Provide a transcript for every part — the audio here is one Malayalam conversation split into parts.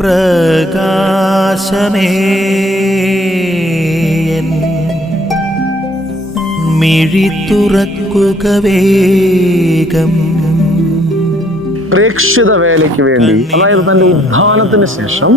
പ്രകാശമേ മിഴി തുറക്കുക വേഗം. പ്രേക്ഷിത വേലയ്ക്ക് വേണ്ടി, അതായത് തന്റെ ഉത്ഥാനത്തിന് ശേഷം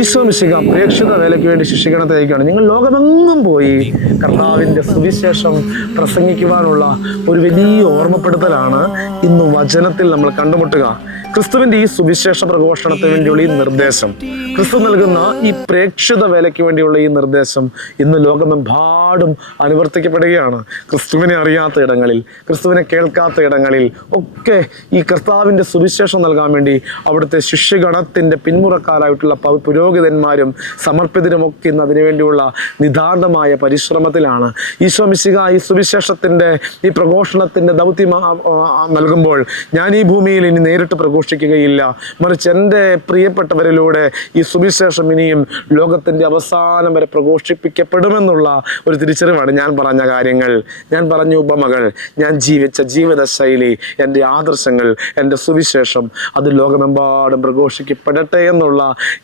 ഈശോ മിശിഹ പ്രേക്ഷിത വേലയ്ക്ക് വേണ്ടി ശിഷ്യഗണത്തെ അയക്കുകയാണ്. നിങ്ങൾ ലോകമെങ്ങും പോയി കർത്താവിൻ്റെ സുവിശേഷം പ്രസംഗിക്കുവാനുള്ള ഒരു വലിയ ഓർമ്മപ്പെടുത്തലാണ് ഇന്ന് വചനത്തിൽ നമ്മൾ കണ്ടുമുട്ടുക. ക്രിസ്തുവിൻ്റെ ഈ സുവിശേഷ പ്രഘോഷണത്തിന് വേണ്ടിയുള്ള ഈ നിർദ്ദേശം, ക്രിസ്തു നൽകുന്ന ഈ പ്രേക്ഷിത വേലയ്ക്ക് വേണ്ടിയുള്ള ഈ നിർദ്ദേശം ഇന്ന് ലോകമെമ്പാടും അനുവർത്തിക്കപ്പെടുകയാണ്. ക്രിസ്തുവിനെ അറിയാത്ത ഇടങ്ങളിൽ, ക്രിസ്തുവിനെ കേൾക്കാത്ത ഇടങ്ങളിൽ ഒക്കെ ഈ കർത്താവിൻ്റെ സുവിശേഷം നൽകാൻ വേണ്ടി അവിടുത്തെ ശിഷ്യഗണത്തിൻ്റെ പിന്മുറക്കാരായിട്ടുള്ള പുരോഹിതന്മാരും സമർപ്പിതരുമൊക്കെ ഇന്ന് അതിനുവേണ്ടിയുള്ള നിതാന്തമായ പരിശ്രമത്തിലാണ്. ഈശോ മിശിഹ ഈ സുവിശേഷത്തിൻ്റെ ഈ പ്രഘോഷണത്തിൻ്റെ ദൗത്യം നൽകുമ്പോൾ, ഞാൻ ഈ ഭൂമിയിൽ ഇനി നേരിട്ട് പ്രഘോഷിക്കുകയില്ല, മറിച്ച് എൻ്റെ പ്രിയപ്പെട്ടവരിലൂടെ ഈ സുവിശേഷം ഇനിയും ലോകത്തിൻ്റെ അവസാനം വരെ പ്രഘോഷിപ്പിക്കപ്പെടുമെന്നുള്ള ഒരു തിരിച്ചറിവാണ്. ഞാൻ പറഞ്ഞ കാര്യങ്ങൾ, ഞാൻ പറഞ്ഞ ഉപമകൾ, ഞാൻ ജീവിച്ച ജീവിതശൈലി, എൻ്റെ ആദർശങ്ങൾ, എൻ്റെ സുവിശേഷം അത് ലോകമെമ്പാടും പ്രഘോഷിക്കപ്പെടട്ടെ എന്നുള്ള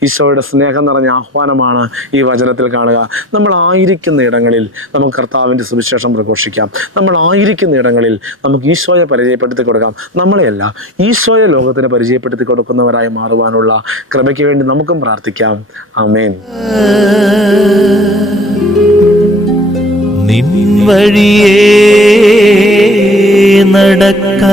ഈശോയുടെ സ്നേഹം നിറഞ്ഞ ആഹ്വാനമാണ് ഈ വചനത്തിൽ കാണുക. നമ്മൾ ആയിരിക്കുന്ന ഇടങ്ങളിൽ നമുക്ക് കർത്താവിൻ്റെ സുവിശേഷം പ്രഘോഷിക്കാം. നമ്മൾ ആയിരിക്കുന്ന ഇടങ്ങളിൽ നമുക്ക് ഈശോയെ പരിചയപ്പെടുത്തി കൊടുക്കാം. നമ്മളെയല്ല, ഈശോയെ ലോകത്തിന് പരിചയപ്പെടുത്തി കൊടുക്കുന്നവരായി മാറുവാനുള്ള കൃപയ്ക്ക് വേണ്ടി നമുക്കും പ്രാർത്ഥിക്കാം. ആമേൻ. നിൻ വഴിയേ നടക്ക